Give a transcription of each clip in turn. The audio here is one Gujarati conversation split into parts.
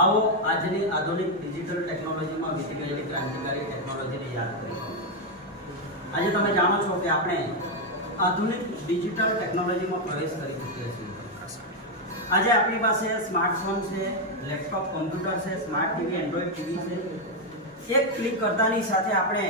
આવો આજની આધુનિક ડિજિટલ ટેકનોલોજીમાં વીતી ગયેલી ક્રાંતિકારી ટેકનોલોજીને યાદ કરી આજે તમે જાણો છો કે આપણે આધુનિક ડિજિટલ ટેકનોલોજીમાં પ્રવેશ કરી ચૂક્યા છીએ. આજે આપણી પાસે સ્માર્ટફોન છે લેપટોપ કોમ્પ્યુટર છે સ્માર્ટ ટીવી એન્ડ્રોઈડ ટીવી છે. એક ક્લિક કરતાની સાથે આપણે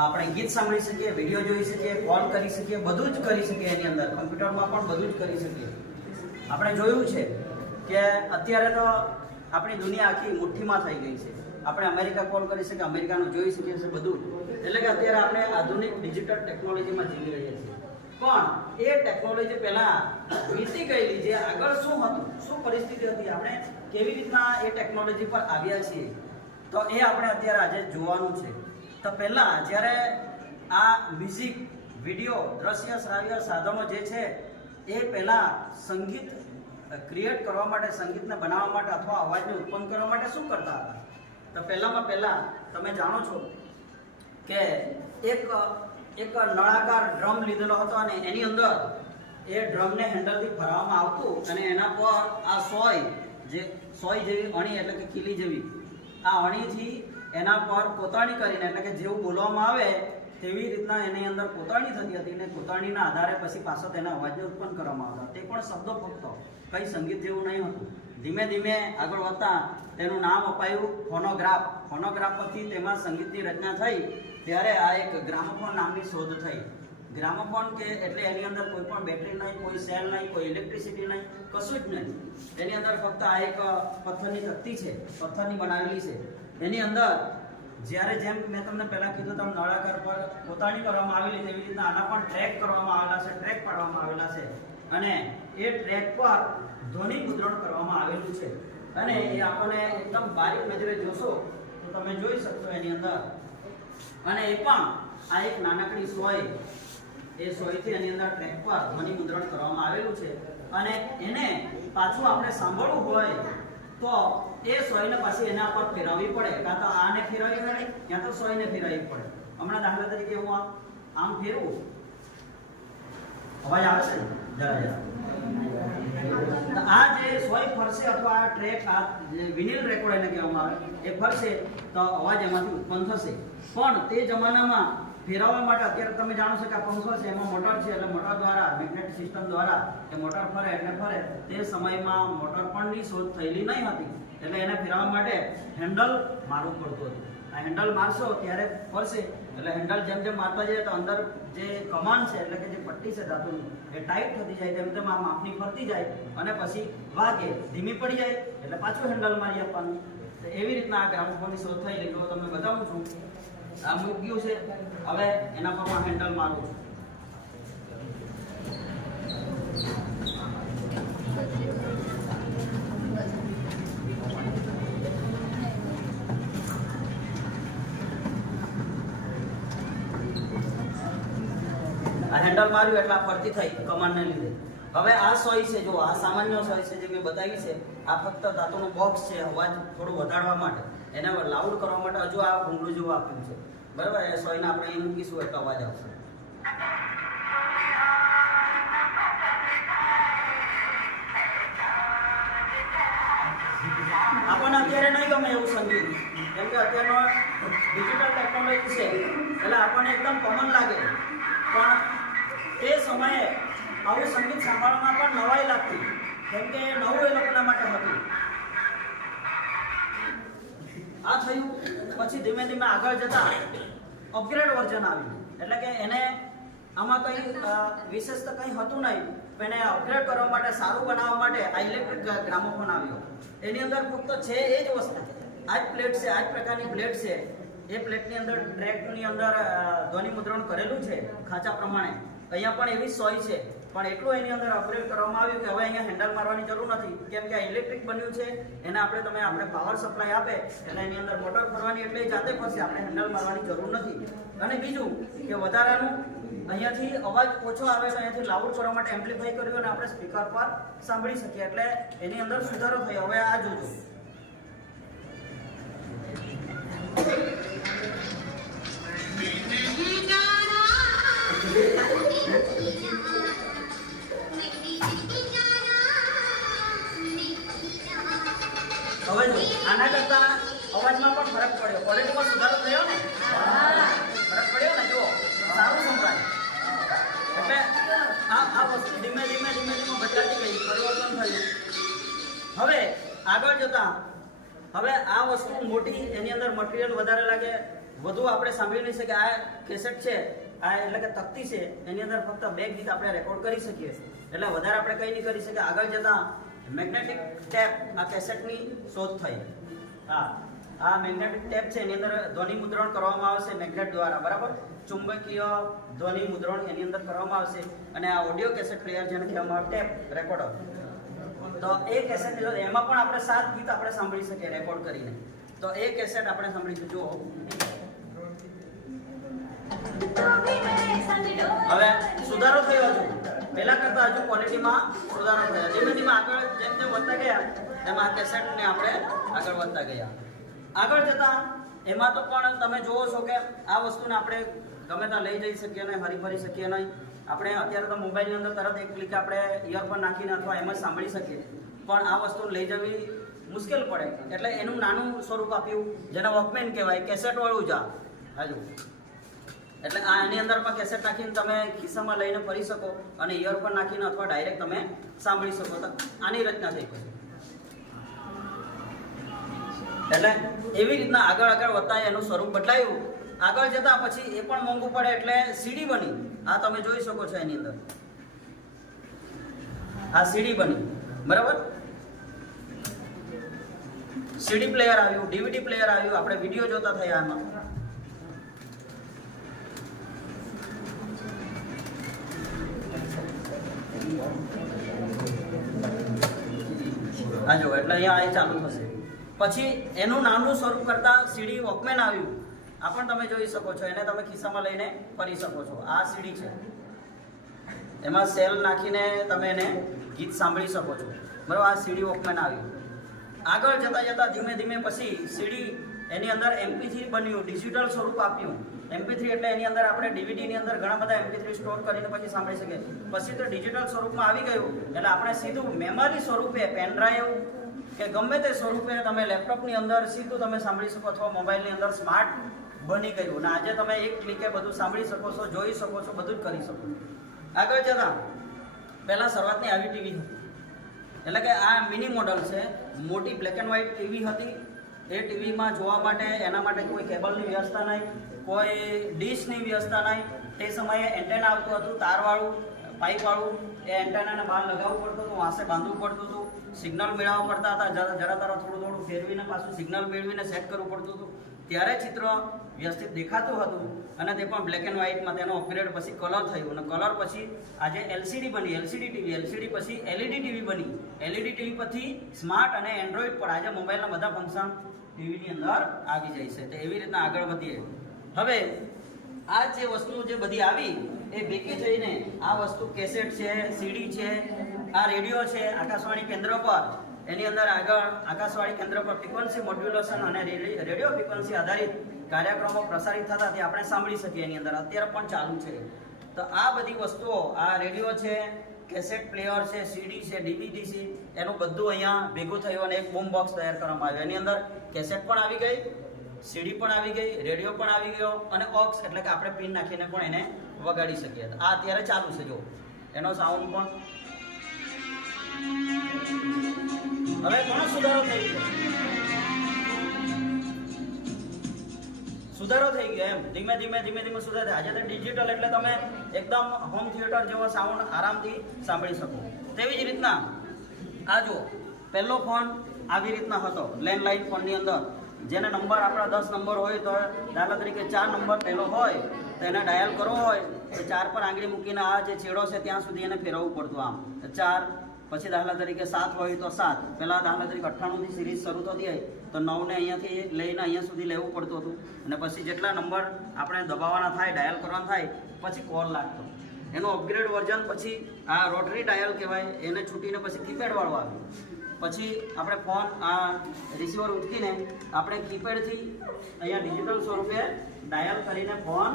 આપણે ગીત સાંભળી શકીએ વીડિયો જોઈ શકીએ કોલ કરી શકીએ, બધું જ કરી શકીએ એની અંદર. કમ્પ્યુટરમાં પણ બધું જ કરી શકીએ. આપણે જોયું છે કે અત્યારે તો આપણી દુનિયા આખી મુઠ્ઠીમાં થઈ ગઈ છે. આપણે અમેરિકા કોલ કરી શકીએ અમેરિકાનું જોઈ શકીએ છીએ બધું એટલે કે અત્યારે આપણે આધુનિક ડિજિટલ ટેકનોલોજીમાં જીવી રહ્યા છીએ. પણ એ ટેકનોલોજી પહેલા વીતી ગયેલી જે આગળ શું હતું? શું પરિસ્થિતિ હતી? આપણે કેવી રીતના એ ટેકનોલોજી પર આવ્યા છીએ? તો એ આપણે અત્યારે આજે જોવાનું છે. તો પહેલાં જ્યારે આ મ્યુઝિક, વીડિયો, દ્રશ્ય, શ્રાવ્ય સાધનો જે છે, એ પહેલાં સંગીત ક્રિએટ કરવા માટે, સંગીતને બનાવવા માટે અથવા અવાજને ઉત્પન્ન કરવા માટે શું કરતા હતા? તો પહેલામાં પહેલા તમે જાણો છો કે એક એક નળાકાર ડ્રમ લીધેલો હતો અને એની અંદર એ ડ્રમને હેન્ડલથી ફરાવવામાં આવતું અને એના પર આ સોય જે, સોય જેવી અણી એટલે કે કીલી જેવી, આ અણીથી એના પર કોતરણી કરીને એટલે કે જેવું બોલવામાં આવે તેવી રીતના એની અંદર કોતરણી થતી હતી અને કોતરણીના આધારે પછી પાછો તેના અવાજને ઉત્પન્ન કરવામાં આવતા. તે પણ શબ્દો ફક્ત. કંઈ સંગીત જેવું નહીં હતું. ધીમે ધીમે આગળ વધતા તેનું નામ અપાયું ફોનોગ્રાફ. ફોનોગ્રાફ પરથી તેમાં સંગીતની રચના થઈ, ત્યારે આ એક ગ્રામોફોન નામની શોધ થઈ. ગ્રામોફોન કે એટલે એની અંદર કોઈ પણ બેટરી નહીં, કોઈ સેલ નહીં, કોઈ ઇલેક્ટ્રિસિટી નહીં, કશું જ નહીં. એની અંદર ફક્ત આ એક પથ્થરની તકતી છે, પથ્થરની બનાવેલી છે. એની અંદર જ્યારે જેમ મેં તમને પહેલાં કીધું તેમ નળાકાર પર કોતાણી કરવામાં આવેલી તેવી રીતના આના પણ ટ્રેક કરવામાં આવેલા છે ટ્રેક પાડવામાં આવેલા છે. અને એ ટ્રેક પર ધ્વનિ મુદ્રણ કરવામાં આવેલું છે. અને એ આપણને એકદમ બારીક નજરે જોશો, તો તમે જોઈ શકશો એની અંદર. અને એ પણ આ એક નાનકડી સોય. એ સોયથી એની અંદર ટ્રેક પર ધ્વનિ મુદ્રણ કરવામાં આવેલું છે. અને એને પાછું આપણે સાંભળવું હોય, તો એ સોયને પાછી એના પર ફેરવવી પડે. કાં તો આને ફેરવવી પડે ક્યાં તો સોયને ફેરવવી પડે. હમણાં દાખલા તરીકે હું આમ ફેરવું. અવાજ આવે છે? ને? આ જે સોય ફરશે અથવા ટ્રેક આ વિનિલ રેકોર્ડ એને કહેવામાં આવે, એ ફરશે તો અવાજ એમાંથી ઉત્પન્ન થશે. પણ તે જમાનામાં ફેરવવા માટે અત્યારે તમે જાણો છો કે આ પંખો છે, એમાં મોટર છે, એટલે મોટર દ્વારા મેગ્નેટિક સિસ્ટમ દ્વારા એ મોટર ફરે, એટલે ફરે, તે સમયમાં મોટર પણની શોધ થયેલી નહીં હતી. એટલે એને ફેરવવા માટે હેન્ડલ મારવું પડતું હતું. આ હેન્ડલ મારશો ત્યારે ફરશે. એટલે હેન્ડલ જેમ જેમ મારતા જાય તો અંદર જે કમાન છે, એટલે કે જે પટ્ટી છે ધાતુની, એ ટાઈટ થતી જાય, તેમ તેમ આ માપની ફરતી જાય અને પછી વાગે, ધીમી પડી જાય, એટલે પાછું હેન્ડલ મારી આપવાનું. તો એવી રીતના આ ગ્રામોફોનની શોધ થઈ એટલે હું તમને બતાવું છું. આ મૂક્યું છે, હવે એના પર હું હેન્ડલ મારું છું. આ માર્યું એટલે ફરતી થઈ કમાનને લીધે. હવે આ સોય છે જો આ સામાન્ય સોય છે જે મેં બતાવી છે, આ ફક્ત ધાતુનું બોક્સ છે, અવાજ થોડું વધારવા માટે. એને લાઉડ કરવા માટે હજુ આ ભૂંગળું જેવું આપ્યું છે. બરાબર? એ સોયને આપણે અહીં મૂકીશું એટલે અવાજ આવશે. આપણને અત્યારે નહીં ગમે એવું સંગીત. કેમ કે અત્યારનો ડિજિટલ ટેકનોલોજી છે, એટલે આપણને એકદમ કોમન લાગે. પણ તે સમયે આવું સંગીત સાંભળવામાં પણ નવાઈ લાગતી, કેમ કે નવું એ લોકોના માટે હતું. આ થયું પછી ધીમે ધીમે આગળ જતા અપગ્રેડ વર્ઝન આવ્યું. એટલે કે એને આમાં કંઈ વિશેષ તો કંઈ હતું નહીં, પણ એને અપગ્રેડ કરવા માટે, સારું બનાવવા માટે આ ઇલેક્ટ્રિક ગ્રામોફોન આવ્યો. એની અંદર ફક્ત છે એ જ વસ્તુ. આ જ પ્લેટ છે, આ જ પ્રકારની પ્લેટ છે. એ પ્લેટની અંદર ટ્રેકની અંદર ધ્વનિ મુદ્રણ કરેલું છે, ખાંચા પ્રમાણે. અહીંયા પણ એવી સોય છે. પણ એટલું એની અંદર અપગ્રેડ કરવામાં આવ્યું કે હવે અહીંયા હેન્ડલ મારવાની જરૂર નથી. કેમ કે આ ઇલેક્ટ્રિક બન્યું છે, એને આપણે તમે, આપણે પાવર સપ્લાય આપે, એટલે એની અંદર મોટર ફરવાની એટલે જાતે ફરશે, આપણે હેન્ડલ મારવાની જરૂર નથી. અને બીજું કે વધારાનું, અહીંયાથી અવાજ ઓછો આવે તો અહીંયાથી લાઉડ કરવા માટે એમ્પ્લીફાઈ કર્યું અને આપણે સ્પીકર પર સાંભળી શકીએ. એટલે એની અંદર સુધારો થયો. હવે આ જોજો. આગળ જતા હવે આ વસ્તુ મોટી, એની અંદર મટીરિયલ વધારે લાગે. વધુ આપણે સાંભળી નહીં શકીએ. આ કેસેટ છે, આ એટલે કે તકતી છે, એની અંદર ફક્ત બે ગીત આપણે રેકોર્ડ કરી શકીએ. એટલે વધારે આપણે કંઈ નહીં કરી શકીએ. આગળ જતા મેગ્નેટિક ટેપ આ કેસેટની શોધ થઈ. હા, આ મેગ્નેટિક ટેપ છે, એની અંદર ધ્વનિ મુદ્રણ કરવામાં આવશે મેગ્નેટ દ્વારા, બરાબર? ચુંબકીય ધ્વનિ મુદ્રણ એની અંદર કરવામાં આવશે. અને આ ઓડિયો કેસેટ પ્લેયર જેને કહેવામાં આવે ટેપ રેકોર્ડર તો એ કેસેટ એમાં પણ આપણે સાત ગીત આપણે સાંભળી શકીએ રેકોર્ડ કરીને. તો એ કેસેટ આપણે સાંભળીશું. જો હવે સુધારો થયો હજુ. પહેલા કરતા હજુ ક્વોલિટીમાં સુધારો થયો. ધીમે ધીમે આગળ જેમ જેમ વધતા ગયા, તેમ આ કેસેટને આપણે આગળ વધતા ગયા. આગળ જતા એમાં તો પણ તમે જુઓ છો કે આ વસ્તુને આપણે ગમે ત્યાં લઈ જઈ શકીએ નહીં હરી ફરી શકીએ નહીં. આપણે અત્યારે તો મોબાઈલની અંદર તરત એક ક્લિક આપણે ઇયરફોન નાખીને અથવા એમ જ સાંભળી શકીએ. પણ આ વસ્તુને લઈ જવી મુશ્કેલ પડે. એટલે એનું નાનું સ્વરૂપ આપ્યું, જેને વોકમેન કહેવાય કેસેટ વાળું જા હજુ એટલે આ એની અંદર પણ કેસેટ નાખીને તમે ખિસ્સામાં લઈને ફરી શકો અને ઇયરફોન નાખીને અથવા ડાયરેક્ટ તમે સાંભળી શકો. આની રચના થઈ એટલે એવી રીતના આગળ આગળ વધતા એનું સ્વરૂપ બદલાયું. આગળ જતા પછી એ પણ મોંઘું પડે એટલે સીડી બની. આ તમે જોઈ શકો છો એની અંદર. આ સીડી બની. બરાબર? સીડી પ્લેયર આવ્યું, ડીવીડી પ્લેયર આવ્યું. આપણે વીડિયો જોતા થયા આમાં. આ જો, એટલે અહીંયા આ ચાલુ થશે. પછી એનું નાનું સ્વરૂપ કરતા સીડી વોકમેન આવ્યું. આ પણ તમે જોઈ શકો છો. એને તમે ખિસ્સામાં લઈને ફરી શકો છો. આ સીડી છે. એમાં સેલ નાખીને તમે એને ગીત સાંભળી શકો છો. બરાબર, આ સીડી વોકમેન આવ્યું. આગળ જતા જતા ધીમે ધીમે પછી સીડી એની અંદર એમપી થ્રી બન્યું ડિજિટલ સ્વરૂપ આપ્યું. એમપી થ્રી એટલે એની અંદર આપણે ડીવીડીની અંદર ઘણા બધા એમપી થ્રી સ્ટોર કરીને પછી સાંભળી શકીએ. પછી તો ડિજિટલ સ્વરૂપમાં આવી ગયું. એટલે આપણે સીધું મેમરી સ્વરૂપે પેન ડ્રાઈવ કે ગમે તે સ્વરૂપે તમે લેપટોપની અંદર સીધું તમે સાંભળી શકો અથવા મોબાઈલની અંદર સ્માર્ટ બની ગયું. અને આજે તમે એક ક્લિકે બધું સાંભળી શકો છો, જોઈ શકો છો, બધું જ કરી શકો છો. આગળ જતા, પહેલાં શરૂઆતની આવી ટીવી હતી. એટલે કે આ મિની મોડલ છે, મોટી બ્લેક એન્ડ વ્હાઇટ ટીવી હતી. એ ટીવીમાં જોવા માટે, એના માટે કોઈ કેબલની વ્યવસ્થા નહીં, કોઈ ડીશની વ્યવસ્થા નહીં. તે સમયે એન્ટેના આવતું હતું, તારવાળું, પાઇપવાળું. એ એન્ટેનાને બહાર લગાવવું પડતું હતું, વાંસે બાંધવું પડતું હતું. સિગ્નલ મેળવવા પડતા હતા. જરા જરા તરા થોડું થોડું ફેરવીને પાછું સિગ્નલ મેળવીને સેટ કરવું પડતું હતું. ત્યારે ચિત્ર વ્યવસ્થિત દેખાતું હતું અને તે પણ બ્લેક એન્ડ વ્હાઇટમાં તેનો અપગ્રેડ પછી કલર થયું અને કલર પછી આજે એલસીડી બની. એલસીડી ટીવી એલસીડી પછી એલઈડી ટીવી બની. એલઈડી ટીવી પછી સ્માર્ટ અને એન્ડ્રોઈડ પર આજે મોબાઈલના બધા ફંક્શન ટીવીની અંદર આવી જાય છે. તો એવી રીતના આગળ વધીએ. હવે આ જે વસ્તુ જે બધી આવી, એ ભેગી થઈને આ વસ્તુ કેસેટ છે સીડી છે આ રેડિયો છે આકાશવાણી કેન્દ્ર પર. એની અંદર આગળ આકાશવાણી કેન્દ્ર પર ફ્રીક્વન્સી મોડ્યુલેશન અને રેડિયો ફ્રીક્વન્સી આધારિત કાર્યક્રમો પ્રસારિત થતા તે આપણે સાંભળી શકીએ એની અંદર. અત્યારે પણ ચાલુ છે. તો આ બધી વસ્તુઓ, આ રેડિયો છે કેસેટ પ્લેયર છે સીડી છે ડીવીડી છે, એનું બધું અહીંયા ભેગું થયું અને એક બૂમ બોક્સ તૈયાર કરવામાં આવ્યું. એની અંદર કેસેટ પણ આવી ગઈ સીડી પણ આવી ગઈ, રેડિયો પણ આવી ગયો અને ઓક્સ એટલે કે આપણે પિન નાખીને પણ એને વગાડી શકીએ. આ અત્યારે ચાલુ છે જો એનો સાઉન્ડ પણ હવે ઘણો સુધારો થઈ ગયો. સુધારો થઈ ગયો એમ. ધીમે ધીમે ધીમે ધીમે સુધારો. આજે તો ડિજિટલ એટલે તમે એકદમ હોમ થિયેટર જેવો સાઉન્ડ આરામથી સાંભળી શકો. તેવી જ રીતના આ જુઓ, પહેલો ફોન આવી રીતના હતો લેન્ડલાઇન ફોનની અંદર. જેને નંબર આપણા દસ નંબર હોય તો દાખલા તરીકે ચાર નંબર પહેલો હોય, તો એને ડાયલ કરવો હોય, તો ચાર પર આંગળી મૂકીને આ જે છેડો છે ત્યાં સુધી એને ફેરવવું પડતું આમ. ચાર પછી દાખલા તરીકે સાત હોય તો સાત. પહેલાં દાખલા તરીકે અઠ્ઠાણુંથી સિરીઝ શરૂ થતી હોય તો નવને અહીંયાથી લઈને અહીંયા સુધી લેવું પડતું હતું. અને પછી જેટલા નંબર આપણે દબાવવાના થાય, ડાયલ કરવાના થાય, પછી કોલ લાગતો. એનું અપગ્રેડ વર્ઝન પછી આ રોટરી ડાયલ કહેવાય, એને છૂટીને પછી કીપેડવાળું આવ્યું. પછી આપણે ફોન આ રિસીવર ઉઠકીને આપણે કીપેડથી અહીંયા ડિજિટલ સ્વરૂપે ડાયલ કરીને ફોન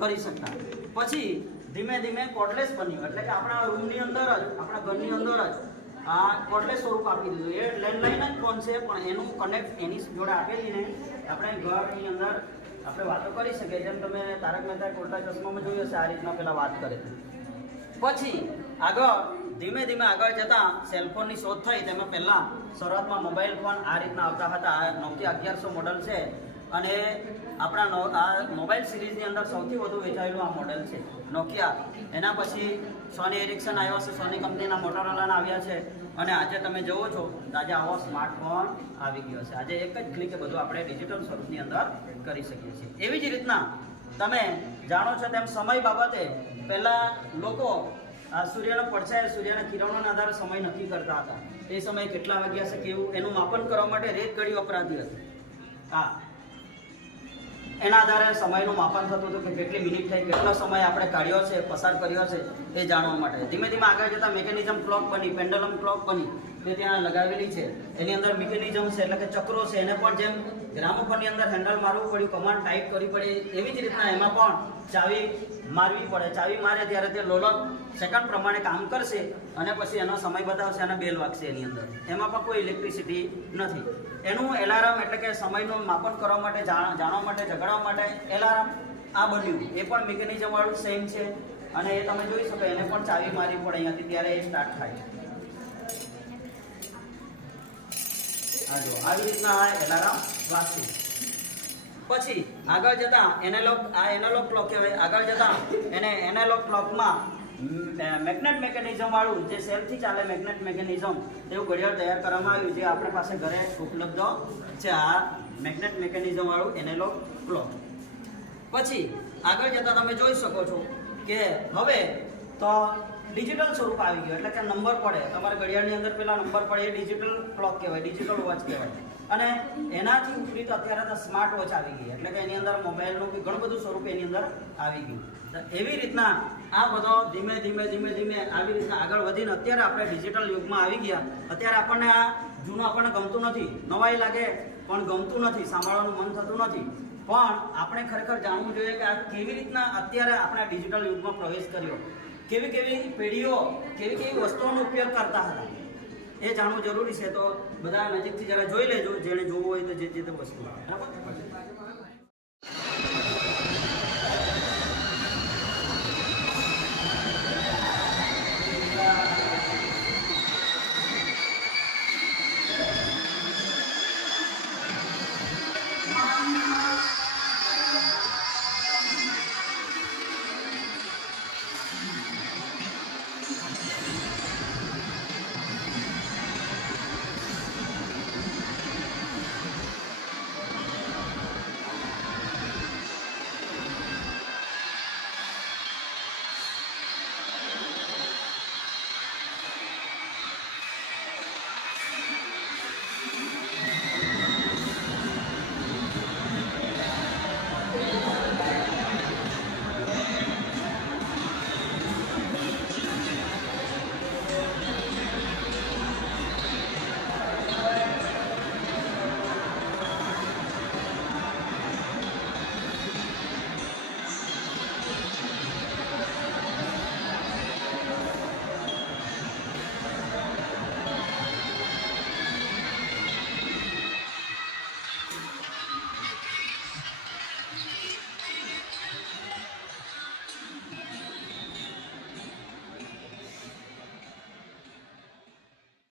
કરી શકતા. પછી ધીમે ધીમે કોટલેસ બન્યું. એટલે કે આપણા રૂમની અંદર જ, આપણા ઘરની અંદર જ આ કોટલેસ સ્વરૂપ આપી દીધું. એ લેન્ડલાઇન જ ફોન છે, પણ એનું કનેક્ટ એની જોડે આપેલી ને આપણે ઘરની અંદર આપણે વાતો કરી શકીએ. જેમ તમે તારક મહેતા કોટલા ચશ્મામાં જોયું હશે, આ રીતના પેલા વાત કરે પછી આગળ, ધીમે ધીમે આગળ જતા સેલફોનની શોધ થઈ. તેમાં પહેલાં શરૂઆતમાં મોબાઈલ ફોન આ રીતના આવતા હતા. આ નોકિયા અગિયારસો મોડલ છે. અને આપણા આ મોબાઈલ સિરીઝની અંદર સૌથી વધુ વેચાયેલું આ મોડેલ છે. નોકિયા એના પછી સોની એરિક્સન આવ્યો છે. સોની કંપનીના મોટોરોલાના આવ્યા છે. અને આજે તમે જુઓ છો તો આજે આવો સ્માર્ટફોન આવી ગયો છે. આજે એક જ ક્લિકે બધું આપણે ડિજિટલ સ્વરૂપની અંદર કરી શકીએ છીએ. એવી જ રીતના તમે જાણો છો તેમ સમય બાબતે પહેલાં લોકો આ સૂર્યનો પડછાય, સૂર્યના કિરણોના આધારે સમય નક્કી કરતા હતા. એ સમયે કેટલા વાગ્યા છે, કેવું, એનું માપન કરવા માટે રેત ઘડી વપરાતી હતી. હા. એના આધારે સમયનું માપન થતું હતું કે કેટલી મિનિટ થઈ, કેટલો સમય આપણે કાઢ્યો છે, પસાર કર્યો છે, એ જાણવા માટે. ધીમે ધીમે આગળ જતાં મેકેનિઝમ ક્લોક બની પેન્ડલમ ક્લોક બની, તે ત્યાં લગાવેલી છે. એની અંદર મિકેનિઝમ છે, એટલે કે ચક્રો છે, એને પણ જેમ ગ્રામોફોનની અંદર હેન્ડલ મારવું પડ્યું કમાન્ડ ટાઈપ કરવી પડે, એવી જ રીતના એમાં પણ ચાવી મારવી પડે. ચાવી મારે ત્યારે તે લોલક સેકન્ડ પ્રમાણે કામ કરશે અને પછી એનો સમય બતાવશે અને બેલ વાગશે એની અંદર. એમાં પણ કોઈ ઇલેક્ટ્રિસિટી નથી. એનું એલાર્મ એટલે કે સમયનું માપન કરવા માટે જાણવા માટે ઝઘડવા માટે એલાર્મ આ બન્યું. એ પણ મિકેનિઝમવાળું સેમ છે. અને એ તમે જોઈ શકો, એને પણ ચાવી મારવી પડે અહીંયાથી ત્યારે એ સ્ટાર્ટ થાય. આ આવી રીતના આ એલાર્મ વાગશે. પછી આગળ જતા એનાલોગ આ એનાલોગ ક્લોક કહેવાય. આગળ જતા એને એનાલોગ ક્લોકમાં મેગ્નેટ મેકેનિઝમવાળું જે સેલથી ચાલે મેગ્નેટ મેકેનિઝમ તેવું ઘડિયાળ તૈયાર કરવામાં આવ્યું જે આપણી પાસે ઘરે ઉપલબ્ધ છે આ મેગ્નેટ મેકેનિઝમવાળું એનેલોગ ક્લોક પછી આગળ જતાં તમે જોઈ શકો છો કે હવે તો ડિજિટલ સ્વરૂપ આવી ગયું. એટલે કે નંબર પડે. તમારે ઘડિયાળની અંદર પહેલાં નંબર પડે. એ ડિજિટલ ક્લોક કહેવાય. ડિજિટલ વોચ કહેવાય. અને એનાથી ઉપરી તો અત્યારે તો સ્માર્ટ વોચ આવી ગઈ, એટલે કે એની અંદર મોબાઈલનું બી ઘણું બધું સ્વરૂપ એની અંદર આવી ગયું. એવી રીતના આ બધો ધીમે ધીમે ધીમે ધીમે આવી રીતના આગળ વધીને અત્યારે આપણે ડિજિટલ યુગમાં આવી ગયા. અત્યારે આપણને આ જૂનું આપણને ગમતું નથી. નવાઈ લાગે, પણ ગમતું નથી. સાંભળવાનું મન થતું નથી. પણ આપણે ખરેખર જાણવું જોઈએ કે આ કેવી રીતના અત્યારે આપણે ડિજિટલ યુગમાં પ્રવેશ કર્યો. કેવી કેવી પેઢીઓ, કેવી કેવી વસ્તુઓનો ઉપયોગ કરતા હતા. એ જાણવું જરૂરી છે, તો બધા નજીકથી જરા જોઈ લેજો, જેણે જોવું હોય તો જે જે તે વસ્તુ. બરાબર?